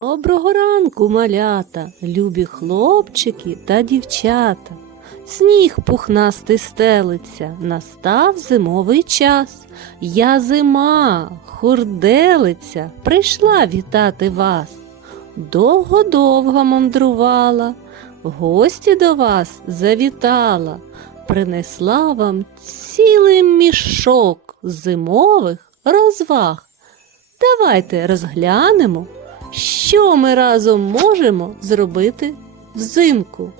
Доброго ранку, малята, любі хлопчики та дівчата. Сніг пухнастий стелиться, настав зимовий час. Я зима, хурделиця, прийшла вітати вас. Довго-довго мандрувала, в гості до вас завітала, принесла вам цілий мішок зимових розваг. Давайте розглянемо, що ми разом можемо зробити взимку.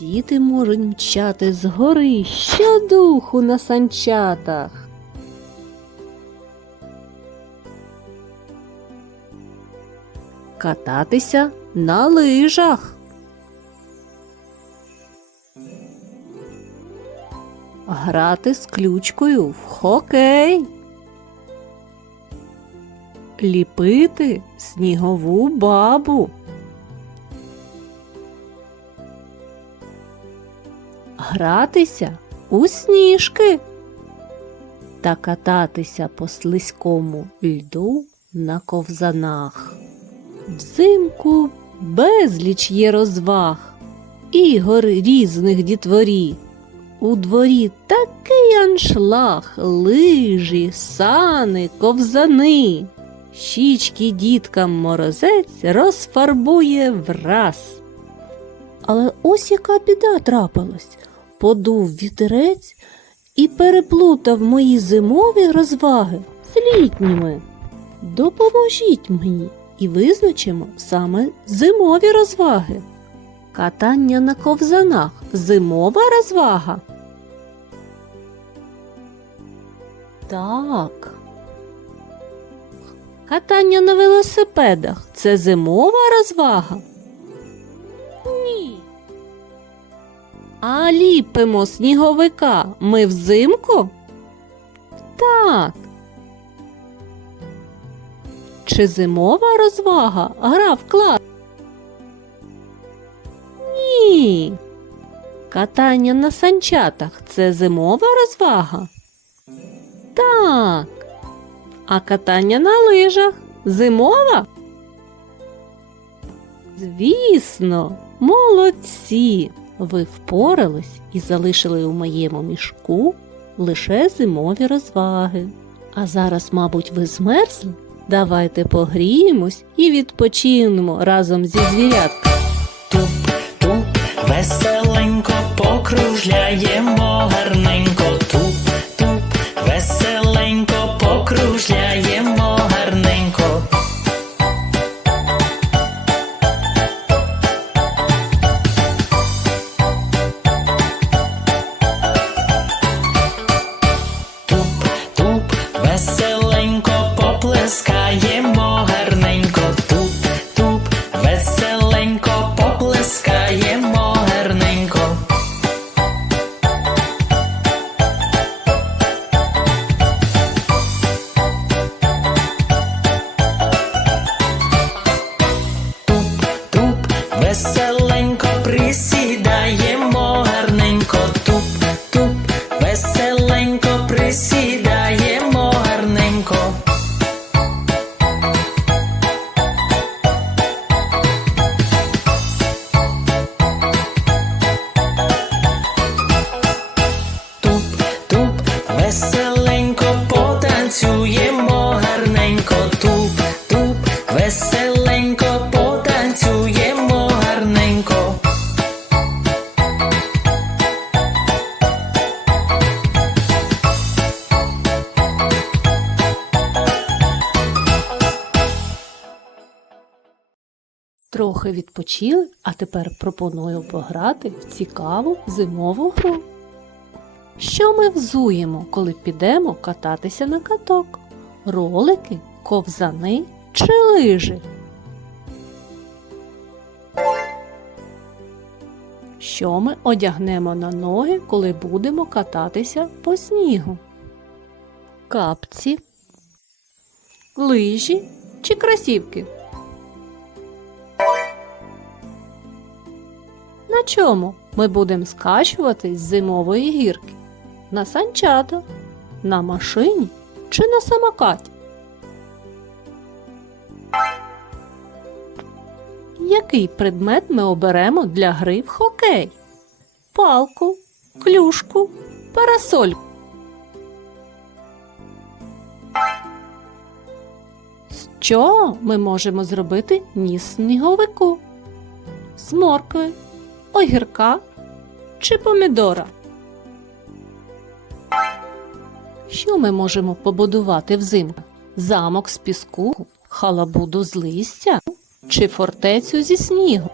Діти можуть мчати з гори щодуху на санчатах. Кататися на лижах. Грати з ключкою в хокей. Ліпити снігову бабу. Гратися у сніжки та кататися по слизькому льду на ковзанах. Взимку безліч є розваг, ігор різних дітворі. У дворі такий аншлаг, лижі, сани, ковзани. Щічки діткам морозець розфарбує враз. Але ось яка біда трапилась. Подув вітерець і переплутав мої зимові розваги з літніми. Допоможіть мені і визначимо саме зимові розваги. Катання на ковзанах зимова розвага. Так. Катання на велосипедах це зимова розвага? Ні. А ліпимо сніговика ми взимку? Так. Чи зимова розвага гра в клас? Ні. Катання на санчатах це зимова розвага? Так. А катання на лижах зимова? Звісно, молодці! Ви впорались і залишили у моєму мішку лише зимові розваги. А зараз, мабуть, ви змерзли? Давайте погріємось і відпочинемо разом зі звірятками. Туп-туп, веселенько покружляємо гарненько. Веселенько Трохи відпочили, а тепер пропоную пограти в цікаву зимову гру. Що ми взуємо, коли підемо кататися на каток? Ролики, ковзани чи лижі? Що ми одягнемо на ноги, коли будемо кататися по снігу? Капці, лижі чи кросівки? Чому ми будемо скачуватись з зимової гірки? На санчата, на машині чи на самокаті? Який предмет ми оберемо для гри в хокей? Палку, клюшку, парасольку. З чого ми можемо зробити ніс сніговику? З моркви, огірка чи помідора? Що ми можемо побудувати взимку? Замок з піску, халабуду з листя чи фортецю зі снігу?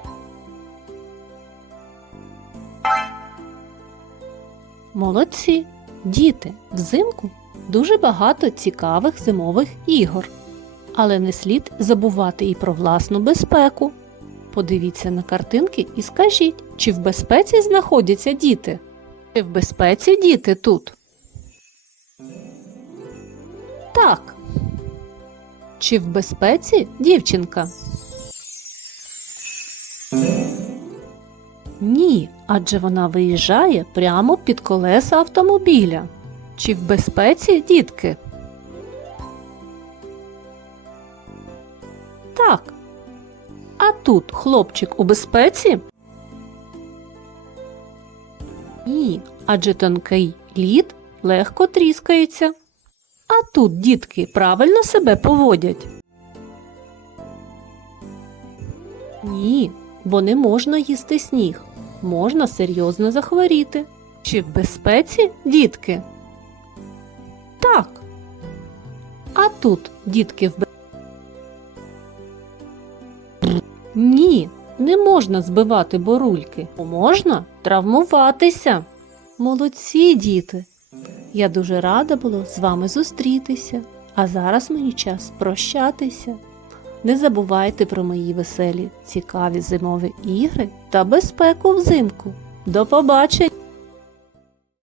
Молодці, діти, взимку дуже багато цікавих зимових ігор. Але не слід забувати і про власну безпеку. Подивіться на картинки і скажіть, чи в безпеці знаходяться діти? Чи в безпеці діти тут? Так. Чи в безпеці дівчинка? Ні, адже вона виїжджає прямо під колеса автомобіля. Чи в безпеці дітки? Так. Тут хлопчик у безпеці? Ні, адже тонкий лід легко тріскається. А тут дітки правильно себе поводять? Ні, бо не можна їсти сніг. Можна серйозно захворіти. Чи в безпеці, дітки? Так. А тут дітки в безпеці. Можна збивати борульки. Можна травмуватися. Молодці, діти. Я дуже рада була з вами зустрітися, а зараз мені час прощатися. Не забувайте про мої веселі, цікаві зимові ігри та безпеку взимку. До побачення!